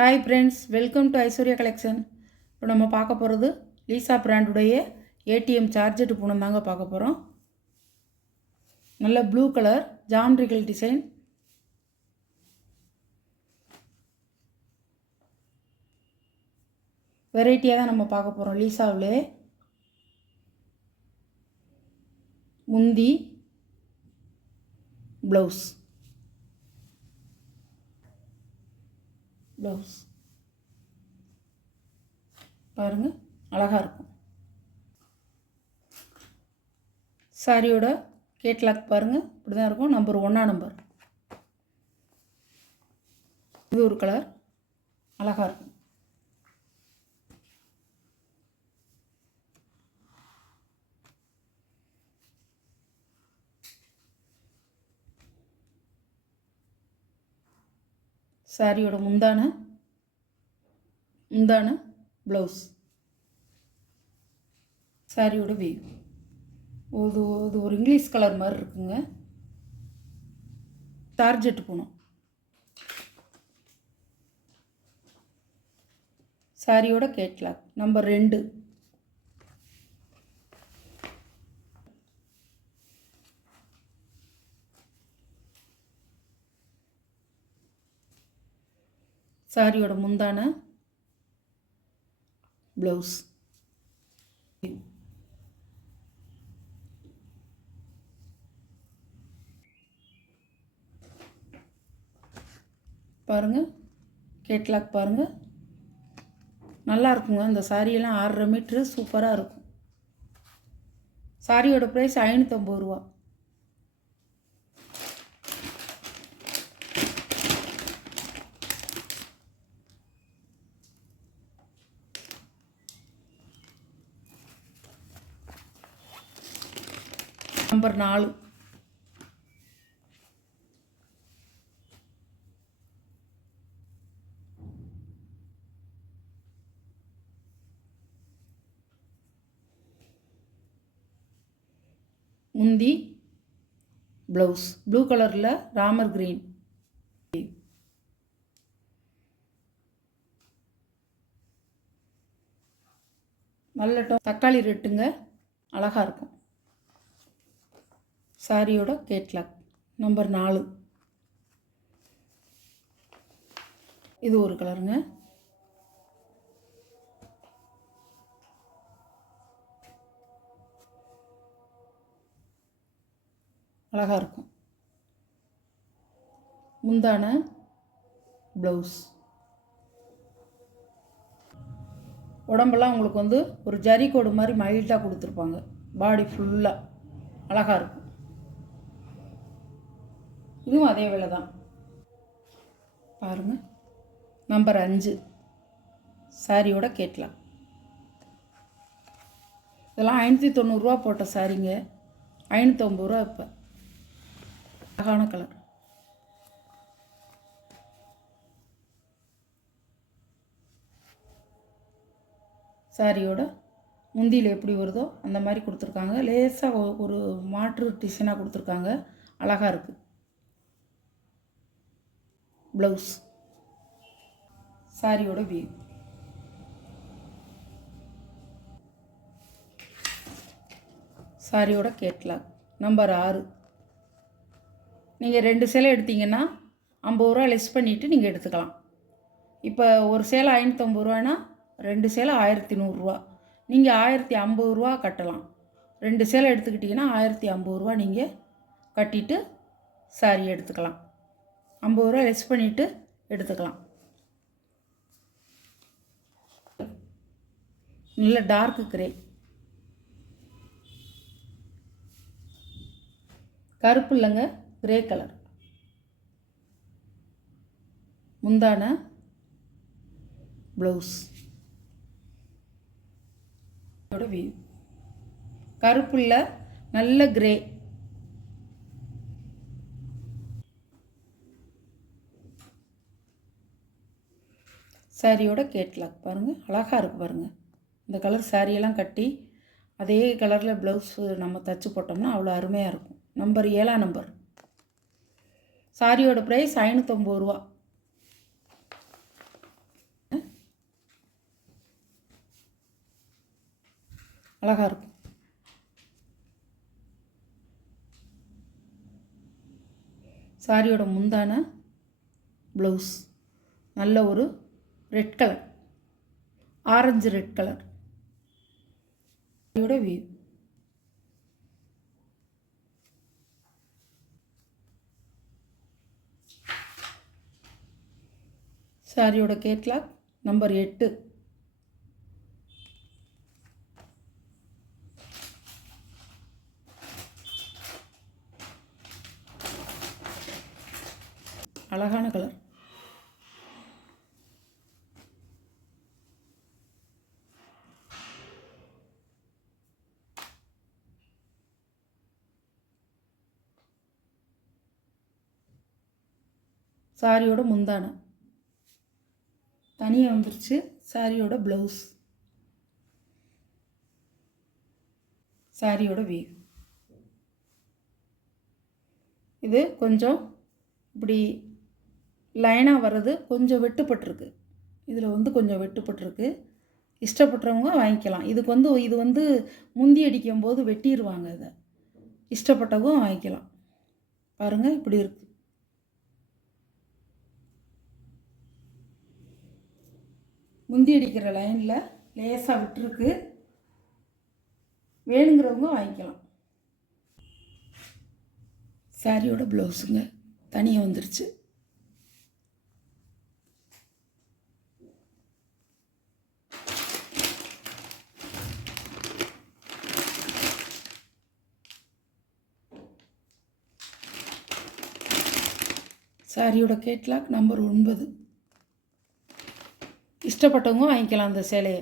Hi friends, welcome to Aishwarya collection. இப்போ நம்ம பார்க்க போகிறது லீசா பிராண்டுடைய ஏடிஎம் சார்ஜர் பூனம் தாங்க பார்க்க போகிறோம். நல்ல ப்ளூ கலர் ஜாமெட்ரிக்கல் டிசைன். வெரைட்டியாக தான் நம்ம பார்க்க போகிறோம். லீசாவிலே முந்தி, ப்ளவுஸ் பாருங்கள், அழகாக இருக்கும். சாரியோட கேட்லாக் பாருங்கள், இப்படி தான் இருக்கும். Number 1 number. இது ஒரு கலர், அழகாக இருக்கும். சாரியோட முந்தான ப்ளவுஸ், சாரியோட வேவ். இது ஒரு இங்கிலீஷ் கலர் மாதிரி இருக்குங்க. டார்ஜெட் பூனம். சாரியோட கேட்லாக் நம்பர் 2. சாரியோட முந்தான ப்ளவுஸ். பாருங்கள், கேட்லாக் பாருங்கள், நல்லா இருக்குங்க. இந்த சாரியெல்லாம் 6.5 மீட்ரு சூப்பராக இருக்கும். சாரியோட ப்ரைஸ் 550 ரூபா. நம்பர் 4. முந்தி, ப்ளவுஸ் ப்ளூ கலரில் ராமர் கிரீன். நல்ல தக்காளி ரெட்டுங்க, அழகாக இருக்கும். சாரியோட கேட்லாக் நம்பர் 4. இது ஒரு கலருங்க. அழகாக இருக்கும். முந்தான ப்ளவுஸ். உடம்பெல்லாம் உங்களுக்கு ஒரு ஜரி கோடு மாதிரி மைல்டாக கொடுத்துருப்பாங்க. பாடி ஃபுல்லாக அழகாக இருக்கும். இதுவும் அதே விலை தான். பாருங்கள், நம்பர் 5. சாரியோட கேட்லாக். இதெல்லாம் 590 ரூபா போட்ட சாரிங்க. 550 ரூபா இப்போ. அழகான கலர். சாரியோட முந்தியில் எப்படி வருதோ அந்த மாதிரி கொடுத்துருக்காங்க. லேசாக ஒரு மாற்று டிசைனாக கொடுத்துருக்காங்க. அழகாக இருக்குது. ப்ளவுஸ், சாரியோட வீவ். சாரியோட கேட்லாக் நம்பர் 6. நீங்கள் 2 சேலை எடுத்தீங்கன்னா 50 ரூபா லெஸ் பண்ணிவிட்டு நீங்கள் எடுத்துக்கலாம். இப்போ ஒரு சேலை 550 ரூபானா 2 சேலை 1100 ரூபா. நீங்கள் 1050 ரூபா கட்டலாம். 2 சேலை எடுத்துக்கிட்டிங்கன்னா 1050 ரூபா நீங்கள் கட்டிட்டு சாரி எடுத்துக்கலாம். 50 ரூபா லெஸ் பண்ணிவிட்டு எடுத்துக்கலாம். நல்ல டார்க்கு கிரே, கருப்பு இல்லைங்க, கிரே கலர். முந்தான ப்ளவுஸ். வீவ் கருப்பு இல்லை, நல்ல கிரே. சாரியோட கேட்லாக் பாருங்கள், அழகாக இருக்குது பாருங்கள். இந்த கலர் சாரியெல்லாம் கட்டி அதே கலரில் ப்ளவுஸ் நம்ம தச்சு போட்டோம்னா அவ்வளோ அருமையாக இருக்கும். Number 7 number. சாரியோட ப்ரைஸ் 550 ரூபா. அழகாக இருக்கும். சாரியோட முந்தான ப்ளவுஸ் நல்ல ஒரு red colour, orange red colour. சாரியோட வியூ. சாரியோட கேட்லாக் நம்பர் 8. அழகான கலர். சாரியோட முந்தான தனியாக வந்துருச்சு. சாரியோட ப்ளவுஸ், சாரியோட வியூ. இது கொஞ்சம் இப்படி லைனாக வர்றது கொஞ்சம் வெட்டுப்பட்டிருக்கு. இதில் கொஞ்சம் வெட்டுப்பட்டிருக்கு. இஷ்டப்படுறவங்க வாங்கிக்கலாம். இது வந்து முந்தி அடிக்கும்போது வெட்டிடுவாங்க. இதை இஷ்டப்பட்டவங்க வாங்கிக்கலாம். பாருங்கள், இப்படி இருக்குது. முந்தி அடிக்கிற லைனில் லேசாக விட்டுருக்கு. வேணுங்கிறவங்க வாங்கிக்கலாம். சாரியோட ப்ளவுஸுங்க தனியாக வந்துருச்சு. சாரியோட கேட்லாக் நம்பர் 9. இஷ்டப்பட்டவங்க வாங்கிக்கலாம் அந்த சேலையை.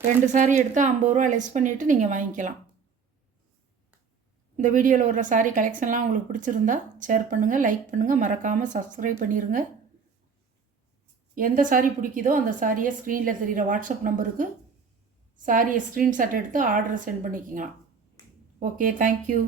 2 சாரி எடுத்தால் 50 ரூபா லெஸ் பண்ணிவிட்டு நீங்கள் வாங்கிக்கலாம். இந்த வீடியோவில் வர்ற சாரி கலெக்ஷன்லாம் உங்களுக்கு பிடிச்சிருந்தா ஷேர் பண்ணுங்கள், லைக் பண்ணுங்கள், மறக்காமல் சப்ஸ்கிரைப் பண்ணிடுங்க. எந்த சாரி பிடிக்குதோ அந்த சாரியை ஸ்க்ரீனில் தெரிகிற வாட்ஸ்அப் நம்பருக்கு சாரியை ஸ்க்ரீன்ஷாட் எடுத்து ஆர்டரை சென்ட் பண்ணிக்கலாம். Okay, thank you.